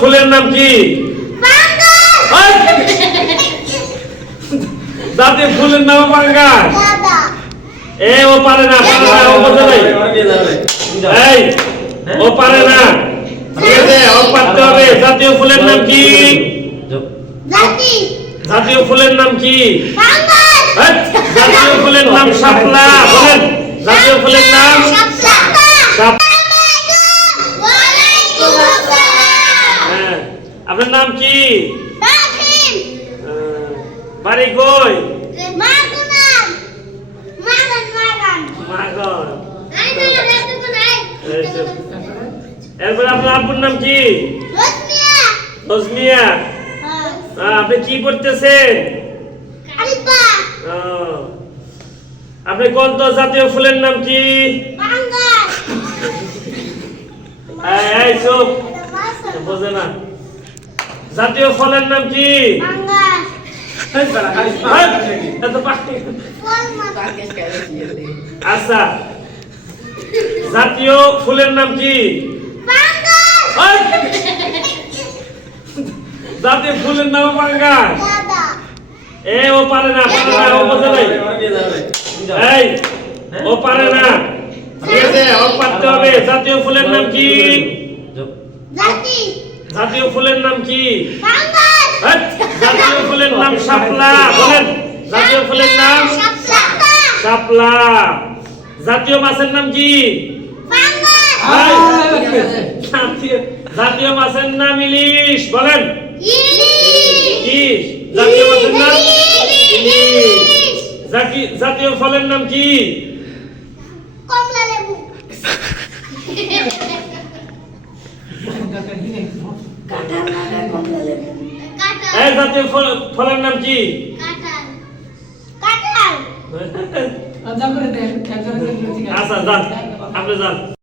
ফুলের নাম কি! জাতীয় ফুলের নাম পাঙ্গাস এ ও পারে না পারে না ও বোঝে নাই। এই ও পারে না। ঠিক আছে ও পারতে হবে। জাতীয় ফুলের নাম কি? জাতীয় ফুলের নাম কি! জাতীয় ফুলের নাম শাপলা। বলেন জাতীয় ফুলের নাম আপনার নাম কি? বাড়ি কই? এরপরে আপনার আব্বুর নাম কি? রজমিয়া। আহ, আপনি কি আহ, আপনি কোন তো জাতীয় ফুলের নাম কি? এই, এই চুপ। বোঝে না। জাতীয় ফলের নাম কি। আচ্ছা। জাতীয় ফুলের নাম কি? জাতীয় ফুলের নাম বাঙ্গা এ ও পারে না পারে না ও বোঝে নাই। এই ও পারে না। ঠিক আছে ও পারতে হবে। জাতীয় ফুলের নাম কি? জাতীয় ফুলের নাম কি? এই, জাতীয় ফুলের নাম শাপলা। বলেন জাতীয় ফুলের নাম? শাপলা। জাতীয় মাছের নাম কি? জাতীয় জাতীয় মাছের নাম ইলিশ। বলেন। কি জাতীয় মাছের নাম? ইলিশ। জাতীয় ফলের নাম কি? কমলা লেবু। এই জাতীয় ফল- ফলের নাম কি? আচ্ছা যান আপনি যান।